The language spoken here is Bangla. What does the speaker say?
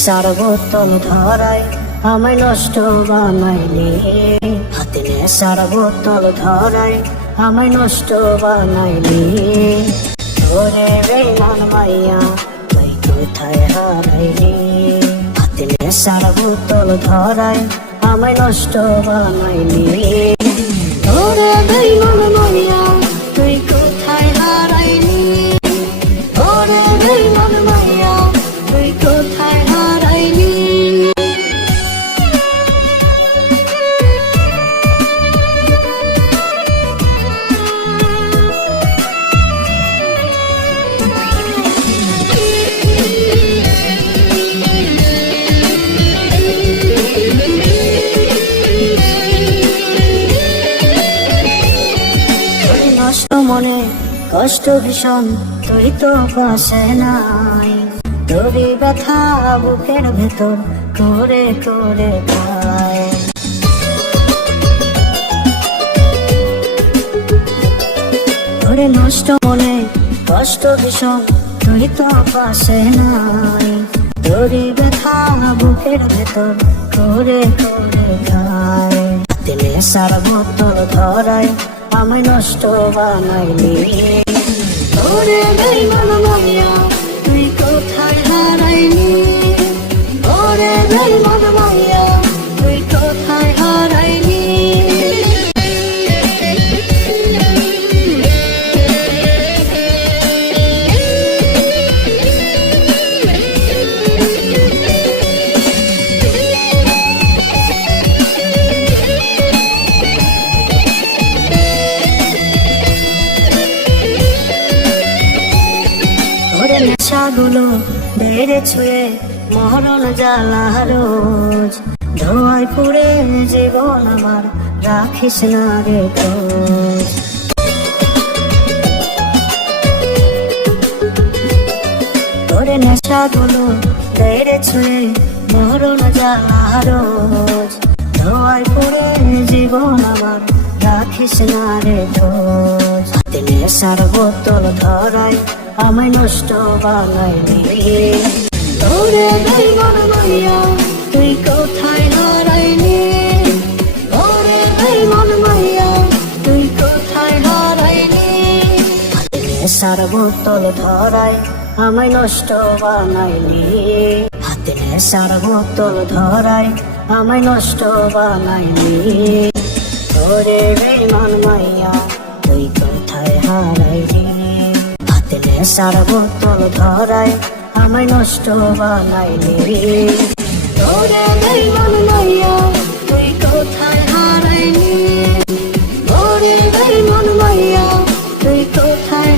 নেশার বোতল ধরাই আমায় নষ্ট বানাইলি, হাতে নেশার বোতল ধরাই আমায় নষ্ট বানাইলি। ওরে বেঈমান মাইয়া তুই কোথায় হারাইলি, হাতে নেশার বোতল ধরাই আমায় নষ্ট বানাইলি। ওরে বেঈমান মাইয়া তুই কোথায় হারাইলি, ওরে বেঈমান মাইয়া তুই কোথায় হারাইলি। নষ্ট মনে কষ্ট ভীষণ তুই তো পাশে নাই, তোরই ব্যথা বুকের ভেতর করে করে খায়। তোরে নষ্ট মনে কষ্ট ভীষণ তুই তো পাশে নাই, তোরই ব্যথা বুকের ভেতর করে করে খায়। হাতে নেশার বোতল ধরাই আমায় নষ্ট বানাইলি। ওরে বেঈমান মাইয়া তুই কোথায় হারাইলি, ওরে বেঈমান মাইয়া তুই কোথায় হারাইলি। নেশাগুলো বেড়ে ছুঁয়ে মরণ জ্বালা রোজ, ধোঁয়ায় পুড়ে জীবন আমার রাখিস না রে খোঁজ। তোরে নেশাগুলো বেড়ে ছুঁয়ে মরণ জ্বালা রোজ, ধোঁয়ায় পুড়ে জীবন আমার রাখিস না রে খোঁজ। হাতে নেশার বোতল ধরাই আমায় নষ্ট বানাইলি। ওরে বেঈমান মাইয়া তুই কোথায় হারাইলি, ওরে বেঈমান মাইয়া তুই কোথায় হারাইলি। হাতে নেশার বোতল ধরাই আমায় নষ্ট বানাইলি, হাতে নেশার বোতল ধরাই আমায় নষ্ট বানাইলি। ওরে বেঈমান মাইয়া তুই কোথায় হারাইলি, নেশার বোতল ধরাই আমায় নষ্ট বানাইলি। ওরে বেঈমান মাইয়া তুই কোথায় হারাইলি, ওরে বেঈমান মাইয়া তুই কোথায়